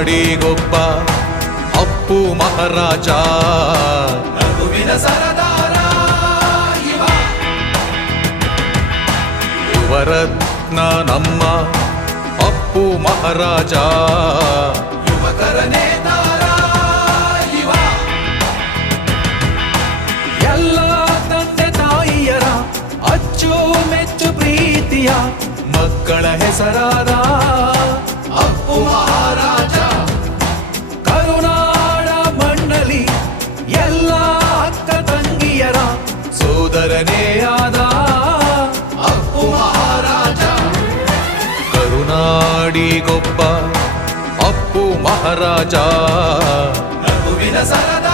ಕರುನಾಡಿಗೊಬ್ಬ ಅಪ್ಪು ಮಹಾರಾಜ. ರಘುವಿನ ಸರದಾರ ಯುವರತ್ನ ನಮ್ಮ ಅಪ್ಪು ಮಹಾರಾಜ. ಯುವಕರ ನೇತಾರ ಇವ. ಎಲ್ಲ ತಂದೆ ತಾಯಿಯರ ಅಚ್ಚು ಮೆಚ್ಚು ಪ್ರೀತಿಯ ಮಕ್ಕಳ ಹೆಸರಾದ ಆದ ಅಪ್ಪು ಮಹಾರಾಜ. ಕರುನಾಡಿಗೊಬ್ಬ ಅಪ್ಪು ಮಹಾರಾಜ. ರಘುವಿನ ಸರದಾರ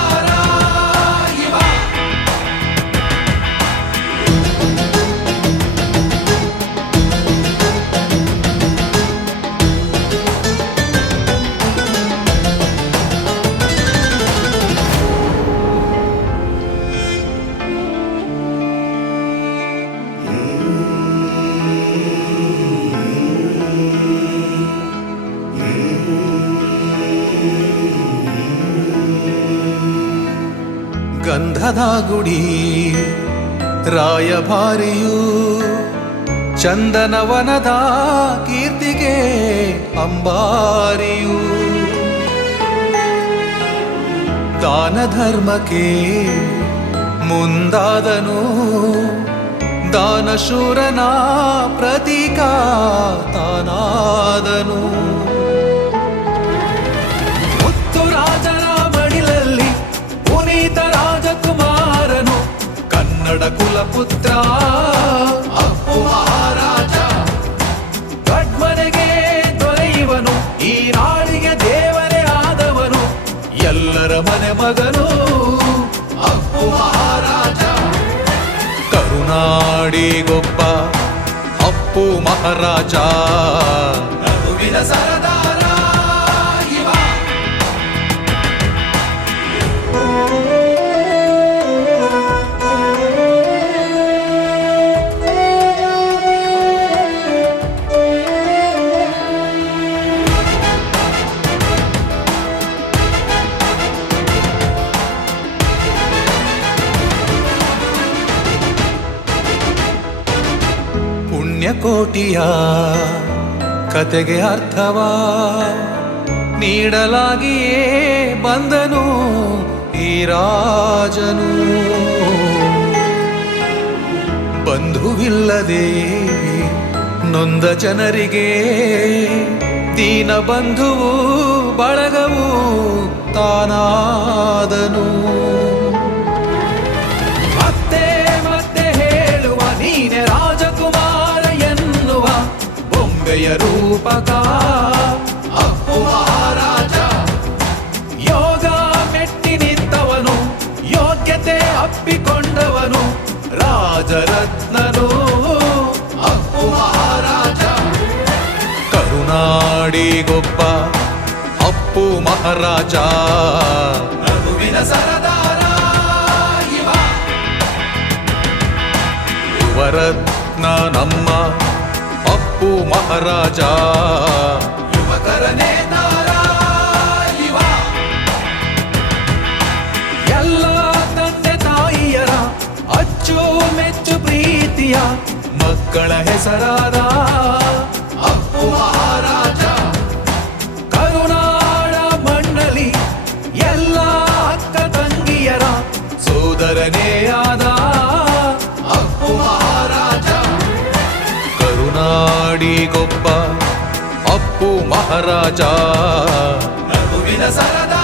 ಗಂಧದ ಗುಡಿ ರಾಯಭಾರಿಯು ಚಂದನವನದ ಕೀರ್ತಿಗೆ ಅಂಬಾರಿಯು. ದಾನ ಧರ್ಮಕ್ಕೆ ಮುಂದಾದನು ದಾನಶೂರನ ಪ್ರತೀಕ ತಾನಾದನು ಎಲ್ಲರ ಮನೆ ಮಗನು ಅಪ್ಪು ಮಹಾರಾಜ ಕರುನಾಡಿಗೊಬ್ಬ ಅಪ್ಪು ಮಹಾರಾಜ ರಘುವಿನ ಸರದಾರ ಪುಣ್ಯಕೋಟಿಯ ಕತೆಗೆ ಅರ್ಥವ? ನೀಡಲಾಗಿಯೇ ಬಂದನು ಈ ರಾಜನು. ಬಂಧುವಿಲ್ಲದೆ ನೊಂದ ಜನರಿಗೆ ದೀನ ಬಂಧುವು ಬಳಗವು ತಾನಾದನು. ಬೊಂಬೆಯ ರೂಪಕ. ಅಪ್ಪು ಮಹಾರಾಜ. ಯೋಗ ಮೆಟ್ಟಿ ನಿಂತವನು, ಯೋಗ್ಯತೆ ಅಪ್ಪಿಕೊಂಡವನು, ರಾಜರತ್ನನು. ಅಪ್ಪು ಮಹಾರಾಜ. ಕರುನಾಡಿಗೊಬ್ಬ ಅಪ್ಪು ಮಹಾರಾಜ. ರಘುವಿನ ಸರದಾರ ಯುವರತ್ನ ನಮ್ಮ ಅಪ್ಪು ಮಹಾರಾಜ. ಯುವಕರ ನೇತಾರ ಇವ ಎಲ್ಲ ತಂದೆ ತಾಯಿಯರ ಅಚ್ಚು ಮೆಚ್ಚು ಪ್ರೀತಿಯ ಮಕ್ಕಳ ಹೆಸರಾದ ಕರುನಾಡಿಗೊಬ್ಬ ಅಪ್ಪು ಮಹಾರಾಜ. ರಘುವಿನ ಸರದಾರ